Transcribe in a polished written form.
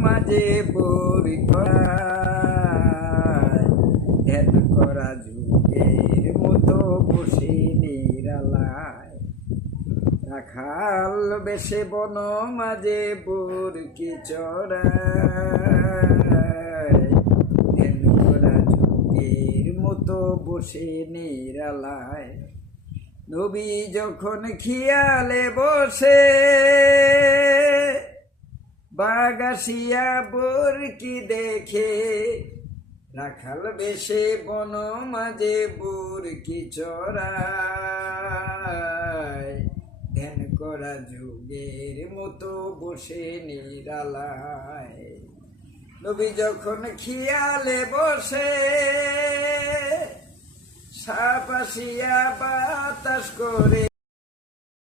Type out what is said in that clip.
মাঝে বরি ধ্যান করা যুগের মতো বসে নিরালায় রাখাল বেশে বন মাঝে বুরকি চড়ায় ধ্যান করা যুগের মতো বসে নিরালায় নবী যখন খিয়ালে বসে বাগাসিয়া বুরকি দেখে রাখাল বেশে বন মাঝে বুরকি চড়ায় ধ্যান করা যুগের মতো বসে নিরালায় নবী যখন খিয়ালে বসে সাপ আসিয়া বাতাস করে